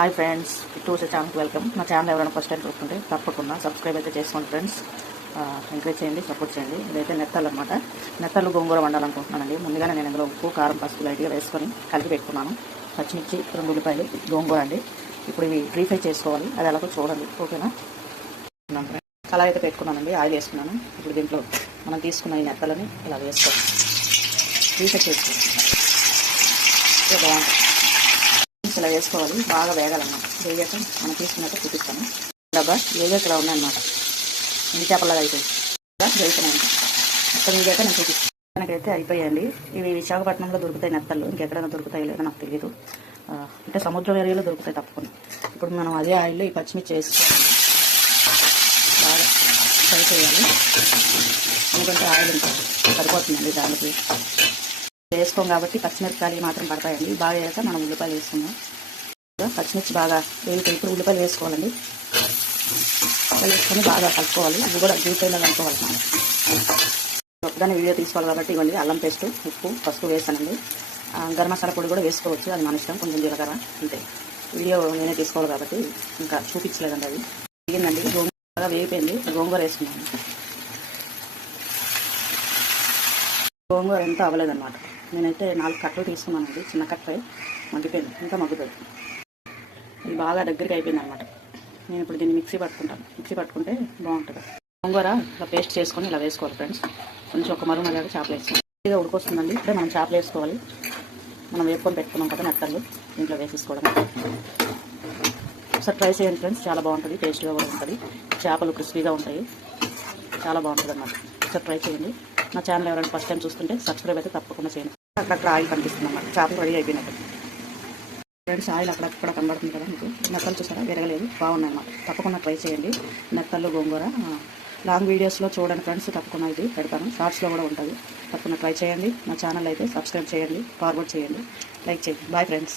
Hi friends, టూసే ఛానల్కి welcome. నా channel ఎవరైనా ఫస్ట్ టైం చూస్తుంటే తప్పకుండా సబ్స్క్రైబ్ అయితే చేసుకోండి ఫ్రెండ్స్. ఎంకరేజ్ చేయండి, సపోర్ట్ చేయండి. ఇదైతే నెత్తలు అనమాట. నెత్తలు గోంగూర వండాలనుకుంటున్నానండి. ముందుగానే నేను ఇందులో ఉప్పు, కారం, పసుపు లైట్గా వేసుకొని కలిపి పెట్టుకున్నాను. పచ్చిమిర్చి, 2 ఉల్లిపాయలు, గోంగూర అండి. ఇప్పుడు ఇవి డీప్ ఫ్రై చేసుకోవాలి. అది ఎలాగో చూడండి, ఓకేనా? కళాయి అయితే పెట్టుకున్నానండి, ఆయిల్ వేసుకున్నాను. ఇప్పుడు దీంట్లో మనం తీసుకున్న ఈ నెత్తలని ఇలా వేసుకోవాలి. డీప్ ఫ్రై చేసుకోవాలి. బాగుంటుంది. ఇలా వేసుకోవాలి, బాగా వేగాలన్నమాట. వేగాక మనం తీసుకున్నట్టు చూపిస్తాను. డబ్బా వేగాక ఇలా ఉన్నాయన్నమాట. ఇంటి చేపలాగా అయిపోయింది, వేగుతున్నాయి. మొత్తం వేగాక నేను చూపిస్తాను. మనకైతే అయిపోయాయండి. ఇవి విశాఖపట్నంలో దొరుకుతాయి నెత్తళ్ళు, ఇంకెక్కడైనా దొరుకుతాయి లేదో నాకు తెలియదు. అంటే సముద్రం ఏరియాలో దొరుకుతాయి తప్పకుండా. ఇప్పుడు మనం అదే ఆయిల్లో ఈ పచ్చిమిర్చి వేసుకోవాలి, బాగా ఫ్రై చేయాలి. ఎందుకంటే ఆయిల్ ఉంటుంది, సరిపోతుందండి దానికి. వేసుకోం కాబట్టి పచ్చిమిరపకాయలు మాత్రం పడతాయండి. బాగా వేసాక మనం ఉల్లిపాయలు వేసుకుందాం. పచ్చిమిర్చి బాగా వేగితే ఇప్పుడు ఉల్లిపాయలు వేసుకోవాలండి. వేసుకొని బాగా కలుపుకోవాలి. ఇవి కూడా జీవితంలో కలుపుకోవాలి. మనం ఒకదాన్ని వీడియో తీసుకోవాలి కాబట్టి ఇవ్వండి. అల్లం పేస్ట్, ఉప్పు, పసుపు వేస్తానండి. గరం మసాలా పొడి కూడా వేసుకోవచ్చు, అది మన ఇష్టం. కొంచెం జీలకర్ర అంతే. వీడియో నేనే తీసుకోవాలి కాబట్టి ఇంకా చూపించలేదండి. అది వేగిందండి, గోంగూర బాగా వేగిపోయింది. గోంగూర వేసుకున్నాను. గోంగూర ఎంత అవ్వలేదన్నమాట. నేనైతే 4 కట్టలు తీసుకున్నానండి. చిన్న కట్టే మగ్గిపోయింది, ఇంకా మగ్గుతుంది. ఇది బాగా దగ్గరికి అయిపోయింది అనమాట. నేను ఇప్పుడు దీన్ని మిక్సీ పట్టుకుంటాను. మిక్సీ పట్టుకుంటే బాగుంటుంది. గోంగూర ఇలా పేస్ట్ చేసుకొని ఇలా వేసుకోవాలి ఫ్రెండ్స్. కొంచెం ఒక మరుమలాగా చేపలు వేసుకోవాలి. ఇదిగా ఉడికొస్తుందండి. ఇప్పుడే మనం చేపలు వేసుకోవాలి. మనం వేపుకొని పెట్టుకున్నాం కదా నెత్తళ్ళు, దీంట్లో వేసేసుకోవడం. ఒకసారి ట్రై చేయండి ఫ్రెండ్స్, చాలా బాగుంటుంది. టేస్ట్గా కూడా ఉంటుంది. చేపలు క్రిస్పీగా ఉంటాయి, చాలా బాగుంటుంది అన్నమాట. ఒకసారి ట్రై చేయండి. నా ఛానల్ ఎవరైనా ఫస్ట్ టైం చూస్తుంటే సబ్స్క్రైబ్ అయితే తప్పకుండా చేయండి. అక్కడక్కడ ఆయిల్ కనిపిస్తుంది అన్నమాట. చేపలు రెడీ అయిపోయినట్టు ఫ్రెండ్స్. ఆయిల్ అక్కడక్కడ కనబడుతుంది కదా మీకు. నెత్తలు చూసారా, విరగలేదు, బాగున్నాయి అన్నమాట. తప్పకుండా ట్రై చేయండి. నెత్తళ్ళు గోంగూర లాంగ్ వీడియోస్లో చూడండి ఫ్రెండ్స్. తప్పకుండా ఇది పెడతాను, షార్ట్స్లో కూడా ఉంటుంది. తప్పకుండా ట్రై చేయండి. నా ఛానల్ అయితే సబ్స్క్రైబ్ చేయండి, ఫార్వర్డ్ చేయండి, లైక్ చేయండి. Bye friends.